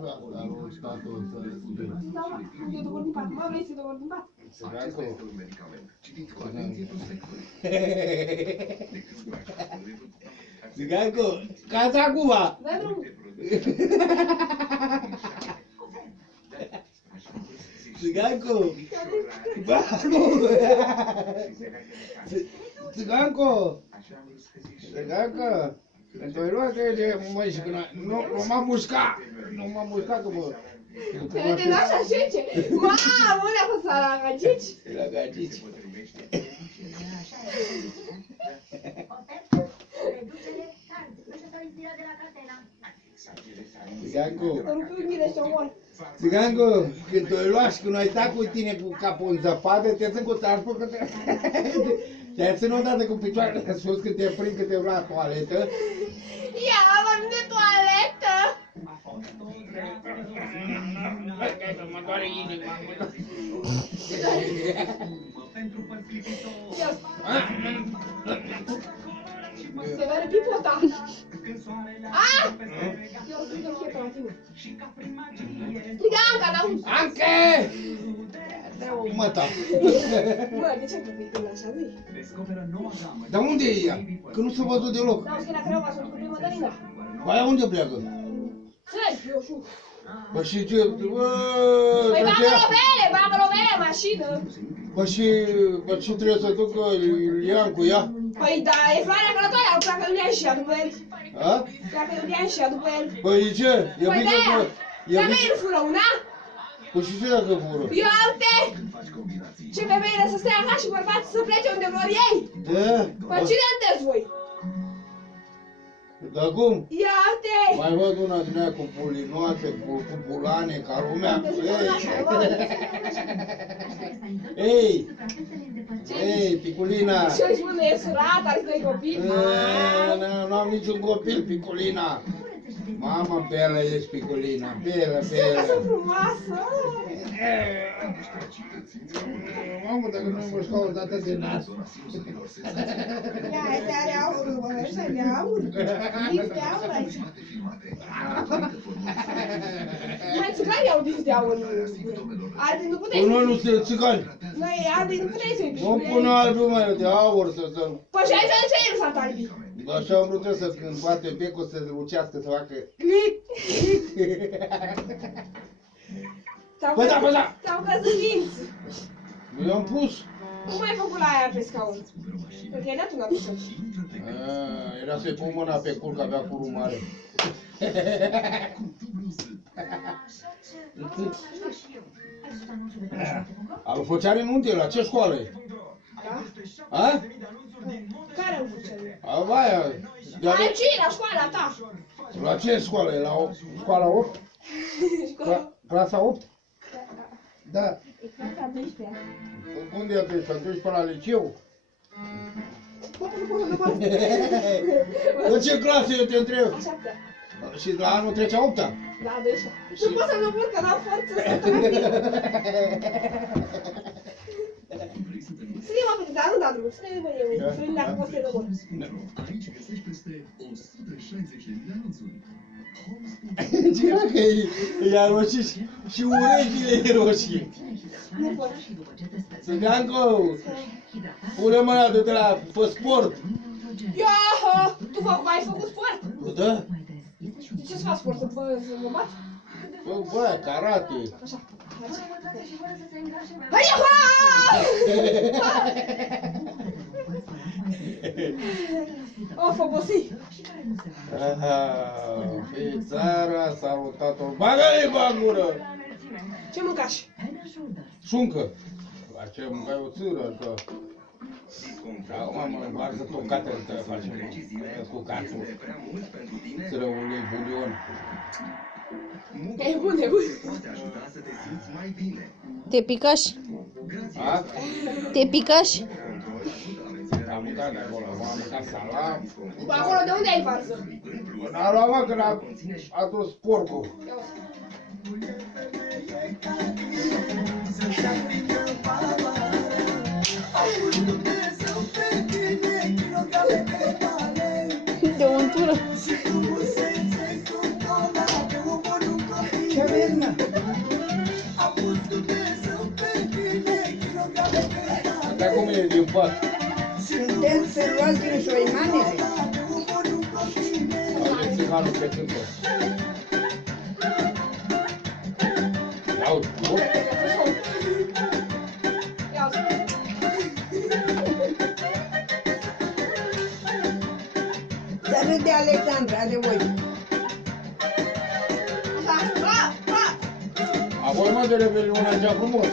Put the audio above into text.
Salut, statul să respire. Eu dobor din pat. Mă, vrei să dobor din pat? Acesta este un medicament. Citiți cu atenție prospectul. Țigancu, cați acum! Dă drumul. Țigancu! Țigancu! Țigancu! Pentru a lua de măi și când nu m-a mușcat! Nu m-a mușcat că mă... Te nașa șece. Mamă, unde a fost la gagici? La gagici. Țigancu! Țigancu, când te-ai luat și când ai stat cu tine cu capul în zăpadă, te țin cu transport că te-ai țin odată cu picioarele sus când te prind că te la toaletă. Ia, vorbim de toaletă! Mă doare inima, mă doare. Se vede pipota! Ah! Eu zic că fie pe la tine. Strigă Anca, n-auzi! Anche! Dă-o măta! Bă, de ce te vei așa zi? Dar unde e ea? Că nu s-a văzut deloc. N-auzi că la Craiova sunt cu primătărină. Aia unde pleacă? Țări, eu știu. Bă, și ce? Păi bagă lovele, mașină. Bă, și trebuie să duc Iulian cu ea? Păi da, e floarea călătoare, au pleacă Iulian și ea după el. A? Pleacă Iulian și ea după el. Păi ce? E Păi bine de-aia, că... dar nu fură una? Păi și ce dacă fură? Ia uite! Ce femeile să stea acasă și bărbații să plece unde vor ei? Da? Păi cine înteți voi? Dar cum? Ia uite! Mai văd una din aia cu pulinoase, cu bulane, ca lumea. Ei! Ei, Piculina! Ce-i spune, e surat, are doi copii? Nu am niciun copil, Piculina! Mama, belă ești, Piculina, belă, belă! Sunt frumoasă! Mamă, dacă nu mă știu o dată de nas. Ia, este are aur, bă, ăștia de aur. Dis de aur aici. Mai țigani au dis de aur. Alții nu puteai Până să... nu sunt țigani. Noi, alții nu puteai să-i Nu pune albul mai de aur să... Păi și aici de ce el s-a talbit? Așa am vrut eu să când bate becul să lucească, să facă... Bă, da, bă, da! Ți-au căzut dinți. Eu am pus. Cum ai făcut la aia pe scaun? Pentru că ai dat una pusă. Era să-i pun mâna pe cur, că avea curul mare. Alu făcea renunte, la ce școală e? Da? A? Care o făceai? Aia. Aici, la școala ta. La ce școală e? La școala 8? Clasa 8? Da. E clasa 12-a. Unde e a 12-a? Duci până la liceu? În ce clasă eu te întreb? A 7-a. Și la anul trece a 8-a? Da, 12-a. Nu pot să-mi opun, că n-am forță să Scrie-mă pe dar nu da drumul, scrie-mă eu, scrie dacă poți să-i dobor. Aici găsești peste 160 de mii de anunțuri. Ce că e roșii și urechile e roșii. Nu pot. Țiganco, pune mâna de la pe sport. Ia, tu ai făcut sport? Da? De ce să faci sport? Să mă bați? Bă, karate. Așa. Hai, ha! Of, obosit. Pe țara, salutat-o. Bagă-i bagură! Ce mâncași? Șuncă. La ce mâncai o țâră, că... Acum mă învarsă tocată să facem cu cațul. Țâră ulei, bulion. E bun, e bun. Te picași? A? Te picași? Am mâncat de acolo, am mâncat salam. Acolo de unde ai varză? N-a luat mă când a adus porcul. De untură. Ce Așa vezi, mă. Dar cum e din pat? Suntem serioși din șoimanele. Aude țiganul pe cântă. Aude, nu? Ia uite. Să râde Alexandra de voi. Așa, bra, bra. Apoi mă de reveliunea cea frumos.